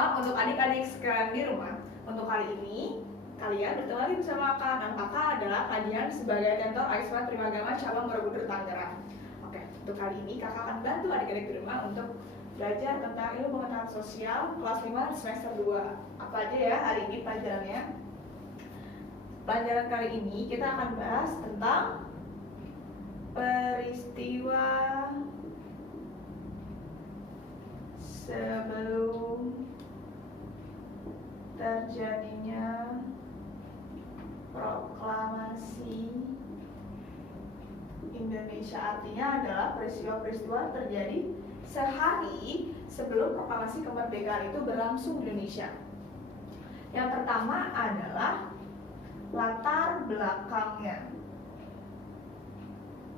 malam untuk adik-adik sekalian di rumah. Untuk kali ini, kalian bertemu lagi bersama Kakak. Dan Kakak adalah kajian sebagai tentor Aisma Primagama cabang Borobudur Tangerang. Oke, untuk kali ini Kakak akan bantu adik-adik di rumah untuk belajar tentang ilmu pengetahuan sosial kelas 5 semester 2. Apa aja ya hari ini pelajarannya? Pelajaran kali ini kita akan bahas tentang peristiwa sebelum terjadinya proklamasi Indonesia. Artinya adalah peristiwa-peristiwa terjadi sehari sebelum proklamasi kemerdekaan itu berlangsung di Indonesia. Yang pertama adalah latar belakangnya.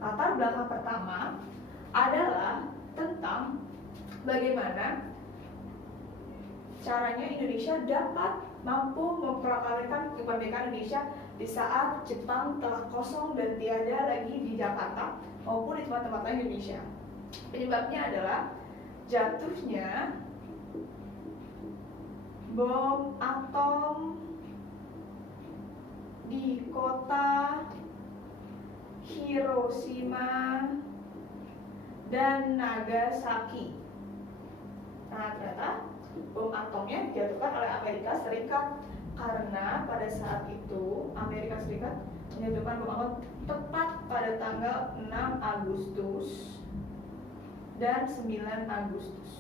Latar belakang pertama adalah tentang bagaimana caranya Indonesia dapat mampu memproklamirkan kemerdekaan Indonesia di saat Jepang telah kosong dan tiada lagi di Jakarta maupun di tempat-tempat lain Indonesia. Penyebabnya adalah jatuhnya bom atom di kota Hiroshima dan Nagasaki. Nah, ternyata bom atomnya dijatuhkan oleh Amerika Serikat karena pada saat itu Amerika Serikat menjatuhkan bom atom tepat pada tanggal 6 Agustus dan 9 Agustus.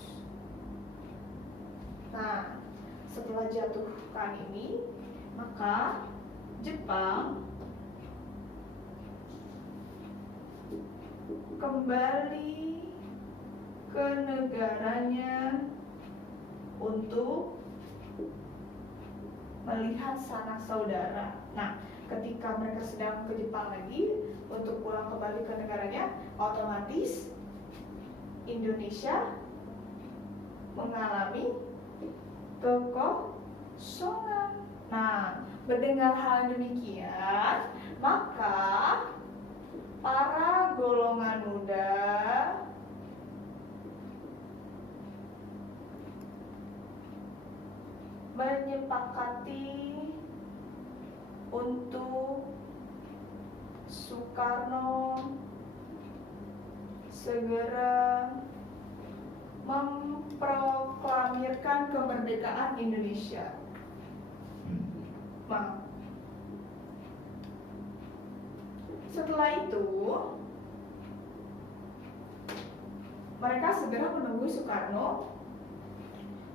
Nah, setelah jatuhkan ini, maka Jepang kembali ke negaranya untuk melihat sanak saudara. Nah, ketika mereka sedang ke Jepang lagi untuk pulang kembali ke negaranya, otomatis Indonesia mengalami kekosongan. Nah, mendengar hal demikian, maka para golongan muda menyepakati untuk Soekarno segera memproklamirkan kemerdekaan Indonesia. Nah, setelah itu mereka segera menemui Soekarno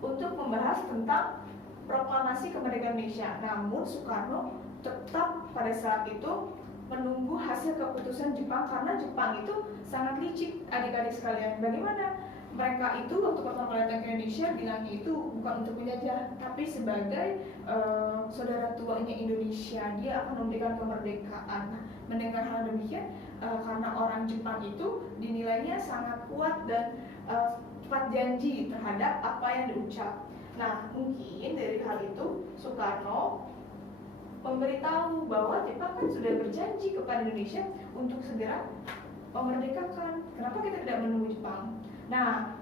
untuk membahas tentang proklamasi kemerdekaan Indonesia. Namun Soekarno tetap pada saat itu menunggu hasil keputusan Jepang karena Jepang itu sangat licik, adik-adik sekalian. Bagaimana? Mereka itu waktu pertama kali datang ke Indonesia bilangnya itu bukan untuk menjajah, tapi sebagai saudara tuanya Indonesia, dia akan memberikan kemerdekaan. Nah, mendengar hal demikian, karena orang Jepang itu dinilainya sangat kuat dan cepat janji terhadap apa yang diucap. Nah, mungkin dari hal itu Soekarno memberitahu bahwa Jepang kan sudah berjanji kepada Indonesia untuk segera memerdekakan. Kenapa kita tidak menunggu Jepang? Nah,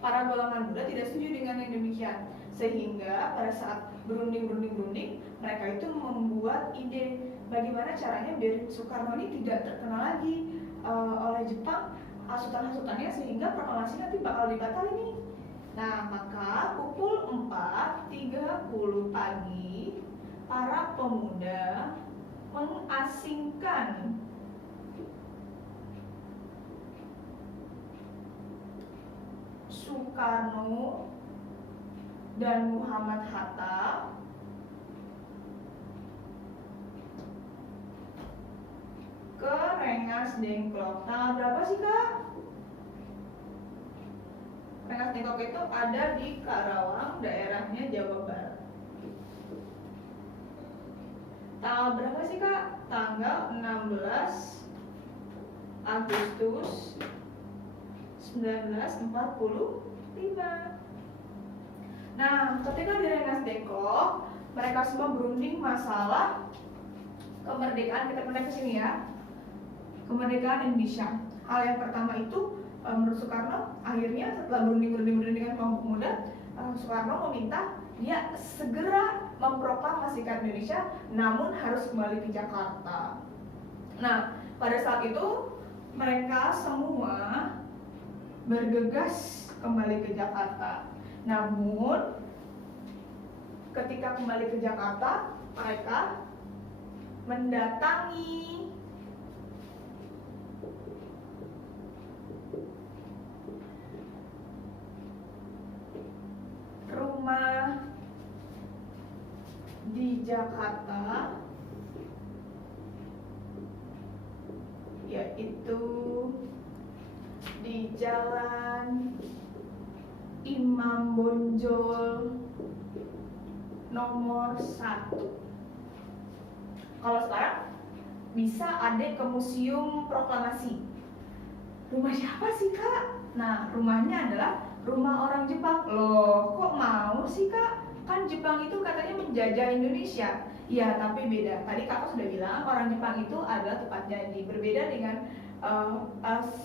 para golongan muda tidak setuju dengan yang demikian, sehingga pada saat berunding, mereka itu membuat ide bagaimana caranya biar Soekarno ini tidak terkenal lagi oleh Jepang hasutan-hasutannya, sehingga proklamasi nanti bakal dibatalin nih. Nah, maka pukul 4.30 pagi para pemuda mengasingkan Soekarno dan Muhammad Hatta ke Rengas Dengklok. Tanggal berapa sih, Kak? Rengas Dengklok itu ada di Karawang, daerahnya Jawa Barat. Tanggal berapa sih, Kak? Tanggal 16 Agustus 1945. Nah, ketika di Rengas Dengklok, mereka semua berunding masalah kemerdekaan. Kita pindah ke sini ya. Kemerdekaan Indonesia. Hal yang pertama itu menurut Soekarno, akhirnya setelah berunding dengan kelompok muda, Soekarno meminta dia segera memproklamasikan Indonesia, namun harus kembali ke Jakarta. Nah, pada saat itu mereka semua bergegas kembali ke Jakarta. Namun ketika kembali ke Jakarta, mereka mendatangi rumah di Jakarta, yaitu di Jalan Imam Bonjol nomor 1. Kalau sekarang bisa ada ke Museum Proklamasi. Rumah siapa sih, Kak? Nah, rumahnya adalah rumah orang Jepang. Loh, kok mau sih, Kak? Kan Jepang itu katanya menjajah Indonesia. Ya, tapi beda. Tadi Kakak sudah bilang orang Jepang itu adalah tempat janji. Berbeda dengan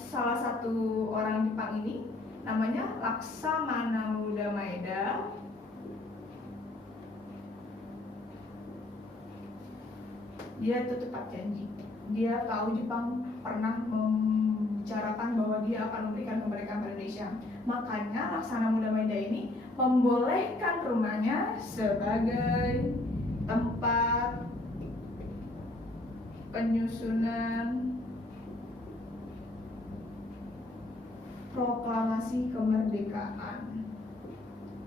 salah satu orang Jepang ini, namanya Laksamana Muda Maeda. Dia itu tepat janji. Dia tahu Jepang pernah membicarakan bahwa dia akan memberikan kemerdekaan pada Indonesia. Makanya Laksana Muda Maeda ini membolehkan rumahnya sebagai tempat penyusunan proklamasi kemerdekaan.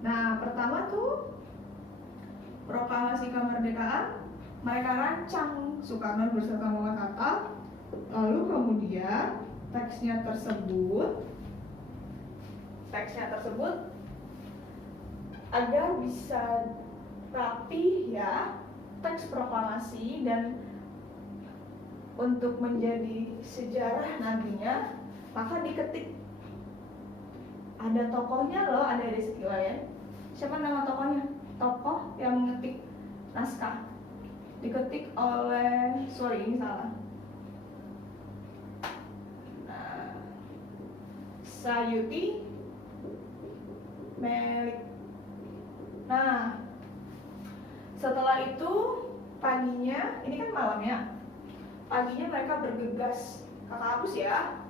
Nah, pertama tuh proklamasi kemerdekaan mereka rancang Soekarno beserta Muhammad Hatta, lalu kemudian teksnya tersebut agar bisa rapi ya, teks proklamasi, dan untuk menjadi sejarah nantinya maka diketik. Ada tokohnya loh, ada Istilayan. Siapa nama tokohnya? Tokoh yang mengetik naskah. Diketik oleh, ini salah. Sayuti Melik. Nah, setelah itu paginya, ini kan malamnya. Paginya mereka bergegas, kakak hapus ya.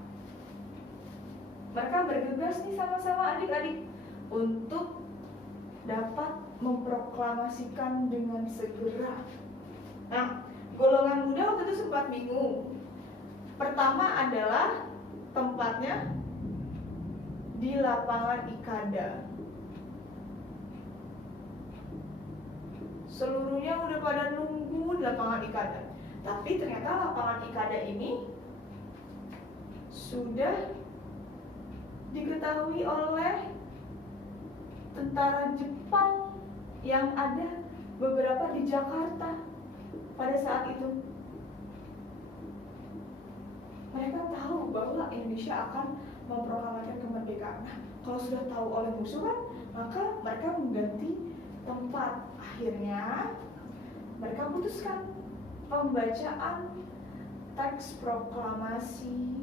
Mereka bergegas nih sama-sama adik-adik untuk dapat memproklamasikan dengan segera. Nah, golongan muda waktu itu sempat bingung. Pertama adalah tempatnya di lapangan Ikada. Seluruhnya udah pada nunggu di lapangan Ikada. Tapi ternyata lapangan Ikada ini sudah diketahui oleh tentara Jepang yang ada beberapa di Jakarta pada saat itu. Mereka tahu bahwa Indonesia akan memproklamasikan kemerdekaan. Nah, kalau sudah tahu oleh musuh kan, maka mereka mengganti tempat. Akhirnya mereka putuskan pembacaan teks proklamasi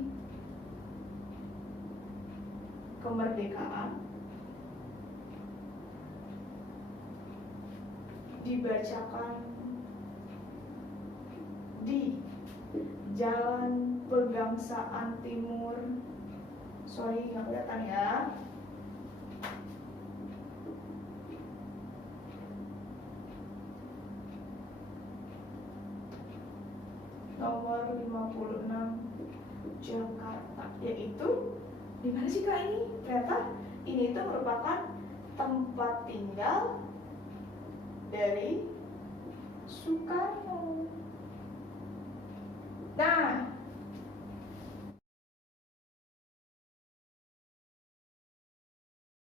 kemerdekaan dibacakan di Jalan Pegangsaan Timur. Nggak kelihatan ya. Nomor 56 Jakarta. Yaitu di mana sih Kak ini? Ternyata ini itu merupakan tempat tinggal dari